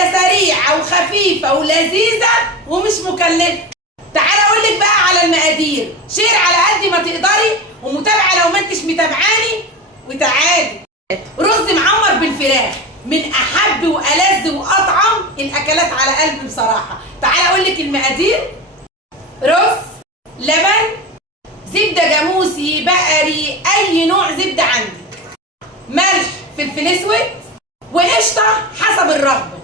أكلة سريعة وخفيفة ولذيذة ومش مكلفة. تعالى أقول لك بقى على المقادير، شير على قد ما تقدري ومتابعة لو ما انتش متابعاني. وتعالي. رز معمر بالفراخ من أحب وألذ وأطعم الأكلات على قلبي بصراحة. تعالى أقول لك المقادير: رز، لبن، زبدة جاموسي، بقري، أي نوع زبدة عندك، ملح، فلفل أسود، وقشطة حسب الرغبة.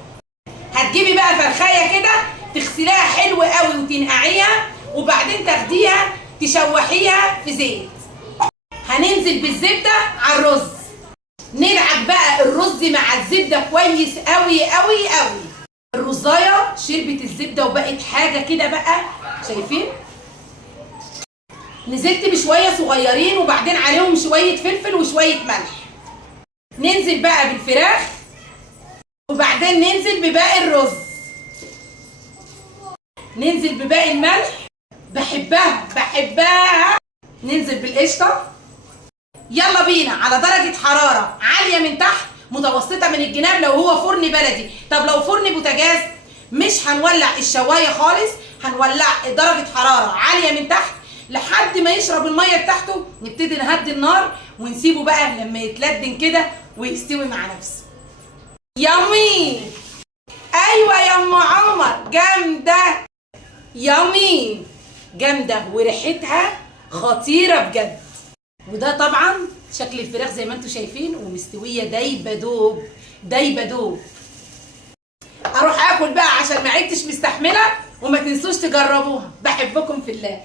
هتجيبي بقى فرخاية كده تغسليها حلو قوي وتنقعيها، وبعدين تاخديها تشوحيها في زيت. هننزل بالزبدة على الرز، ندعك بقى الرز مع الزبدة كويس قوي قوي قوي. الرزاية شربت الزبدة وبقت حاجة كده بقى، شايفين؟ نزلت بشوية صغيرين وبعدين عليهم شوية فلفل وشوية ملح. ننزل بقى بالفراخ وبعدين ننزل بباقي الرز، ننزل بباقي الملح، بحبها. ننزل بالقشطة. يلا بينا على درجة حرارة عالية من تحت، متوسطة من الجناب لو هو فرن بلدي. طب لو فرن بوتاجاز مش هنولع الشواية خالص، هنولع درجة حرارة عالية من تحت لحد ما يشرب المية بتاعته. نبتدي نهدي النار ونسيبه بقى لما يتلدن كده ويستوي مع نفسه. يامي. ايوه يا ام عمر، جامده. يامي، جامده وريحتها خطيره بجد. وده طبعا شكل الفراخ زي ما انتم شايفين ومستويه دايبه دوب دايبه دوب. اروح اكل بقى عشان ما عدتش مستحمله، وما تنسوش تجربوها. بحبكم في الله.